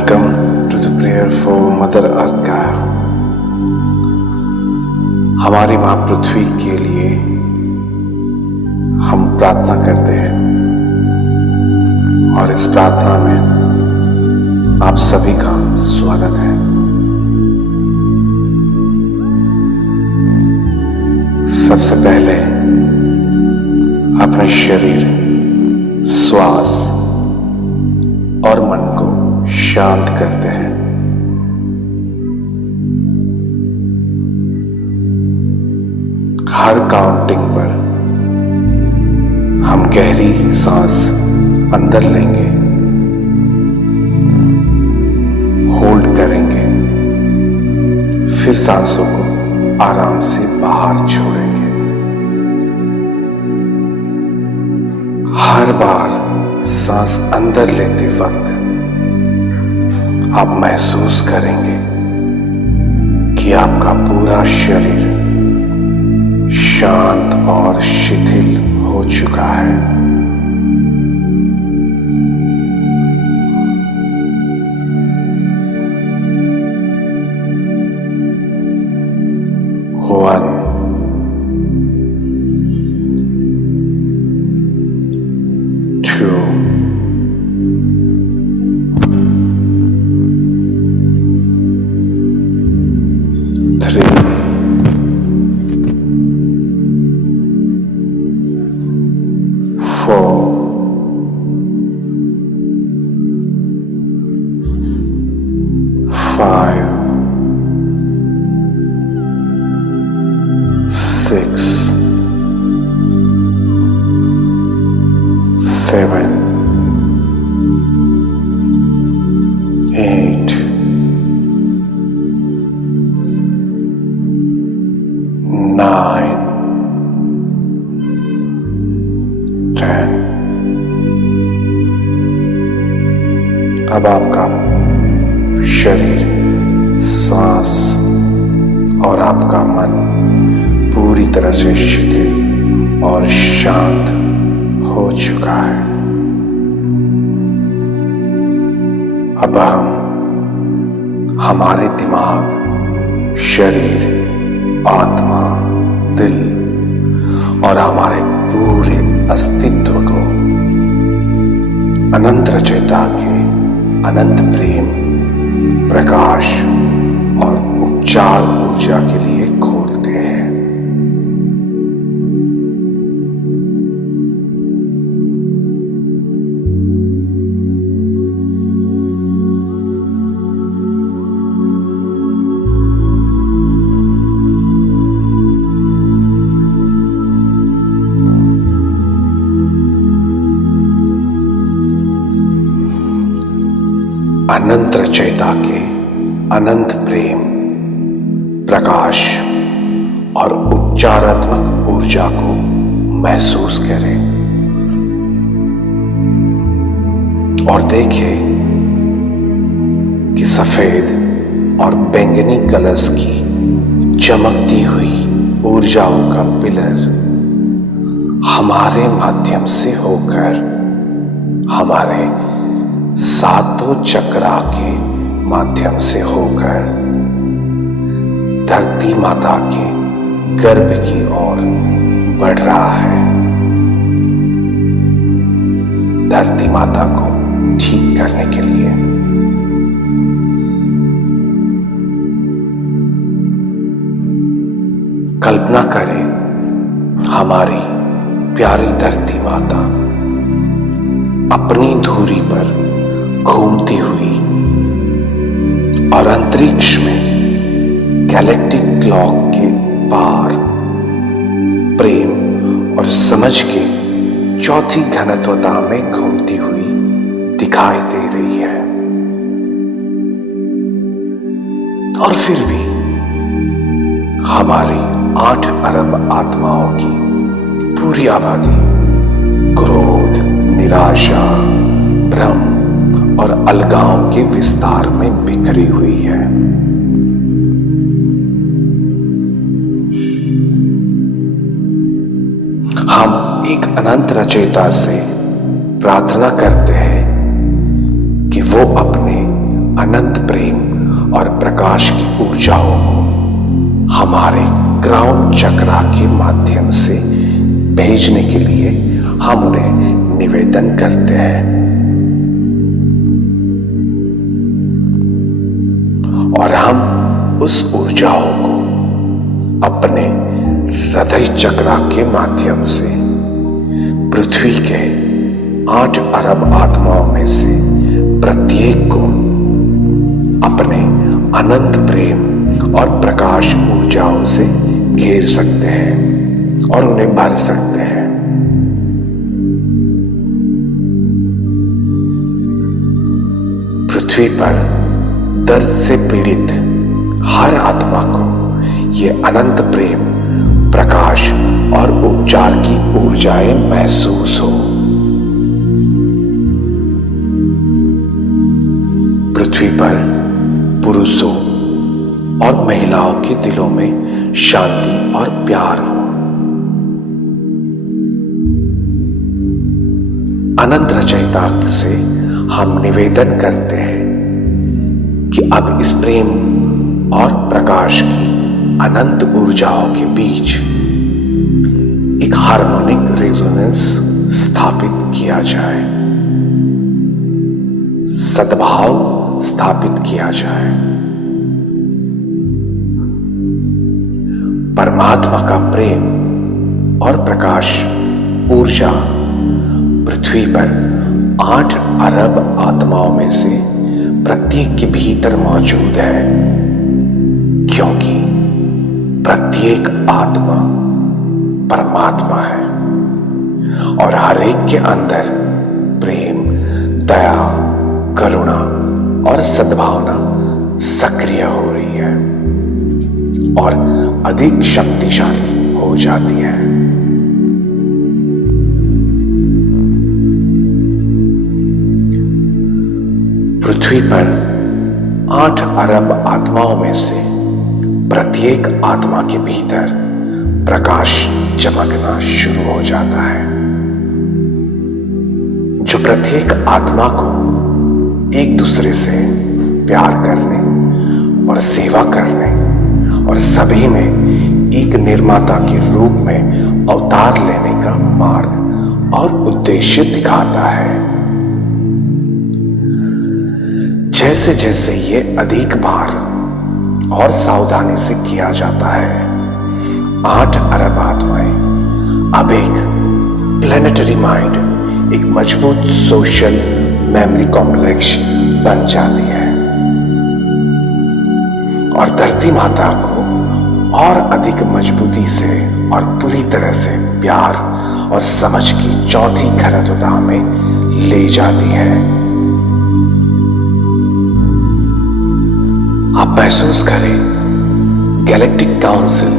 Welcome to the prayer for Mother Earth Gaia। हमारी माँ पृथ्वी के लिए हम प्रार्थना करते हैं और इस प्रार्थना में आप सभी का स्वागत है। सबसे पहले अपने शरीर, श्वास और मन को शांत करते हैं। हर काउंटिंग पर हम गहरी सांस अंदर लेंगे, होल्ड करेंगे, फिर सांसों को आराम से बाहर छोड़ेंगे। हर बार सांस अंदर लेते वक्त आप महसूस करेंगे कि आपका पूरा शरीर शांत और शिथिल हो चुका है। One, two, three, four, five, six, seven, eight, nine, 10। अब आपका शरीर, सांस और आपका मन पूरी तरह से शिथिल और शांत हो चुका है। अब हम हमारे दिमाग, शरीर, आत्मा, दिल और हमारे पूरे अस्तित्व को अनंत रचयिता के अनंत प्रेम, प्रकाश और उपचार ऊर्जा के लिए खोलते हैं। अनंत रचयिता के अनंत प्रेम, प्रकाश और उपचारात्मक ऊर्जा को महसूस करें और देखें कि सफेद और बैंगनी कलर्स की चमकती हुई ऊर्जाओं का पिलर हमारे माध्यम से होकर हमारे सातों चक्रा के माध्यम से होकर धरती माता के गर्भ की ओर बढ़ रहा है। धरती माता को ठीक करने के लिए कल्पना करें, हमारी प्यारी धरती माता अपनी धुरी पर घूमती हुई और अंतरिक्ष में गैलेक्टिक क्लॉक के पार प्रेम और समझ के चौथी घनत्वता में घूमती हुई दिखाई दे रही है। और फिर भी हमारी 8 अरब आत्माओं की पूरी आबादी क्रोध, निराशा, भ्रम और अलगाव के विस्तार में बिखरी हुई है। हम एक अनंत रचयिता से प्रार्थना करते हैं कि वो अपने अनंत प्रेम और प्रकाश की ऊर्जाओं को हमारे क्राउन चक्रा के माध्यम से भेजने के लिए हम उन्हें निवेदन करते हैं और हम उस ऊर्जाओं को अपने हृदय चक्रा के माध्यम से पृथ्वी के 8 अरब आत्माओं में से प्रत्येक को अपने अनंत प्रेम और प्रकाश ऊर्जाओं से घेर सकते हैं और उन्हें भर सकते हैं। पृथ्वी पर दर्द से पीड़ित हर आत्मा को यह अनंत प्रेम, प्रकाश और उपचार की ऊर्जाएं महसूस हो। पृथ्वी पर पुरुषों और महिलाओं के दिलों में शांति और प्यार हो। अनंत रचयिता से हम निवेदन करते हैं कि अब इस प्रेम और प्रकाश की अनंत ऊर्जाओं के बीच एक हार्मोनिक रेजोनेंस स्थापित किया जाए, सद्भाव स्थापित किया जाए। परमात्मा का प्रेम और प्रकाश ऊर्जा पृथ्वी पर 8 अरब आत्माओं में से प्रत्येक के भीतर मौजूद है, क्योंकि प्रत्येक आत्मा परमात्मा है और हर एक के अंदर प्रेम, दया, करुणा और सद्भावना सक्रिय हो रही है और अधिक शक्तिशाली हो जाती है। पृथ्वी पर 8 अरब आत्माओं में से प्रत्येक आत्मा के भीतर प्रकाश चमकना शुरू हो जाता है, जो प्रत्येक आत्मा को एक दूसरे से प्यार करने और सेवा करने और सभी में एक निर्माता के रूप में अवतार लेने का मार्ग और उद्देश्य दिखाता है। जैसे जैसे ये अधिक बार और सावधानी से किया जाता है, 8 अरब आत्माएं अब एक प्लेनेटरी माइंड, एक मजबूत सोशल मेमोरी कॉम्प्लेक्स बन जाती है और धरती माता को और अधिक मजबूती से और पूरी तरह से प्यार और समझ की चौथी खरदुदा में ले जाती है। आप महसूस करें, गैलेक्टिक काउंसिल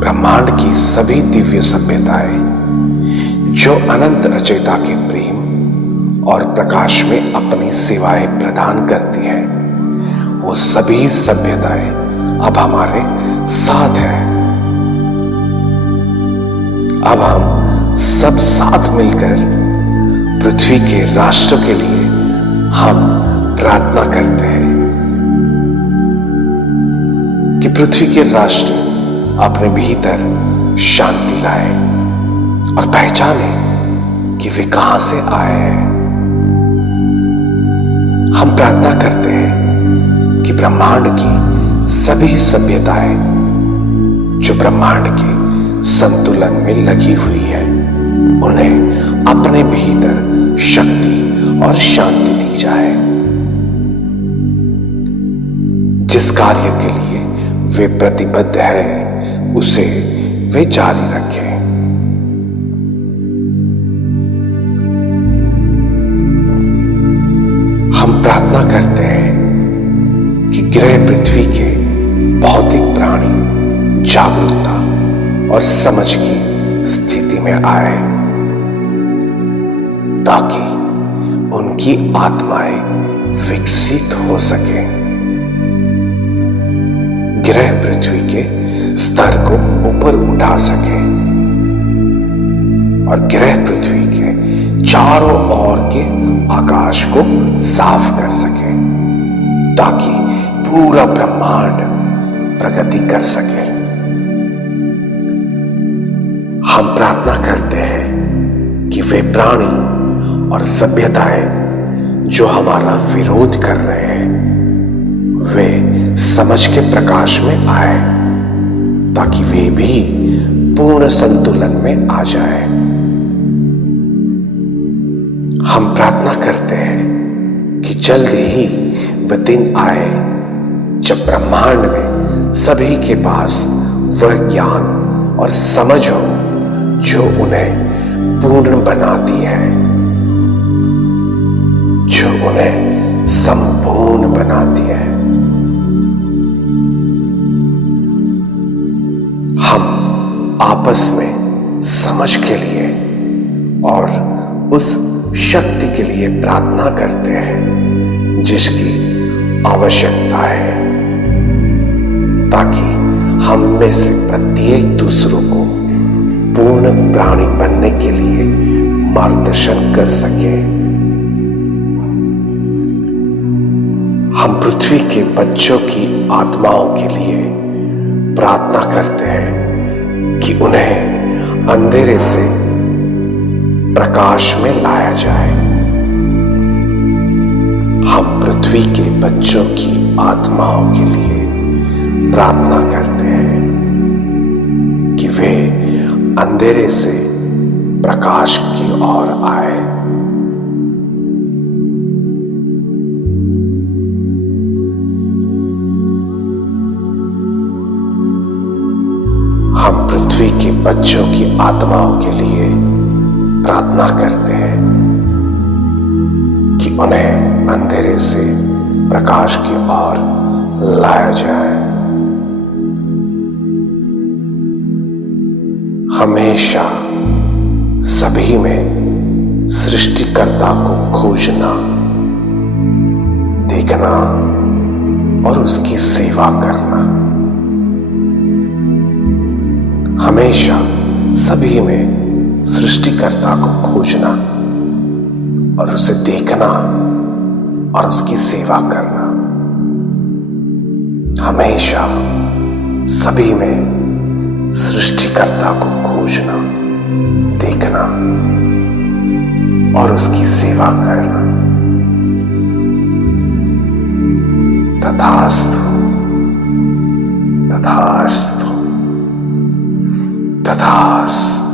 ब्रह्मांड की सभी दिव्य सभ्यताएं जो अनंत रचयिता के प्रेम और प्रकाश में अपनी सेवाएं प्रदान करती है, वो सभी सभ्यताएं अब हमारे साथ हैं। अब हम सब साथ मिलकर पृथ्वी के राष्ट्र के लिए हम प्रार्थना करते हैं कि पृथ्वी के राष्ट्र अपने भीतर शांति लाए और पहचाने कि वे कहां से आए हैं। हम प्रार्थना करते हैं कि ब्रह्मांड की सभी सभ्यताएं जो ब्रह्मांड के संतुलन में लगी हुई है, उन्हें अपने भीतर शक्ति और शांति दी जाए। जिस कार्य के लिए वे प्रतिबद्ध है, उसे वे जारी रखें। हम प्रार्थना करते हैं कि ग्रह पृथ्वी के भौतिक प्राणी जागरूकता और समझ की स्थिति में आए, ताकि उनकी आत्माएं विकसित हो सके, ग्रह पृथ्वी के स्तर को ऊपर उठा सके और ग्रह पृथ्वी के चारों ओर के आकाश को साफ कर सके, ताकि पूरा ब्रह्मांड प्रगति कर सके। हम प्रार्थना करते हैं कि वे प्राणी और सभ्यताएं जो हमारा विरोध कर रहे हैं, वे समझ के प्रकाश में आए, ताकि वे भी पूर्ण संतुलन में आ जाए। हम प्रार्थना करते हैं कि जल्द ही वह दिन आए जब ब्रह्मांड में सभी के पास वह ज्ञान और समझ हो जो उन्हें पूर्ण बनाती है, जो उन्हें संपूर्ण बनाती है। हम आपस में समझ के लिए और उस शक्ति के लिए प्रार्थना करते हैं जिसकी आवश्यकता है, ताकि हम में से प्रत्येक दूसरों को पूर्ण प्राणी बनने के लिए मार्गदर्शन कर सके। हम पृथ्वी के बच्चों की आत्माओं के लिए प्रार्थना करते हैं कि उन्हें अंधेरे से प्रकाश में लाया जाए। हम पृथ्वी के बच्चों की आत्माओं के लिए प्रार्थना करते हैं कि वे अंधेरे से प्रकाश की ओर आए। हम पृथ्वी के बच्चों की आत्माओं के लिए प्रार्थना करते हैं कि उन्हें अंधेरे से प्रकाश की ओर लाया जाए। हमेशा सभी में सृष्टिकर्ता को खोजना, देखना और उसकी सेवा करना। हमेशा सभी में सृष्टिकर्ता को खोजना और उसे देखना और उसकी सेवा करना। हमेशा सभी में सृष्टिकर्ता को खोजना, देखना और उसकी सेवा करना। तथास्तु, तथास्तु, तथास्तु।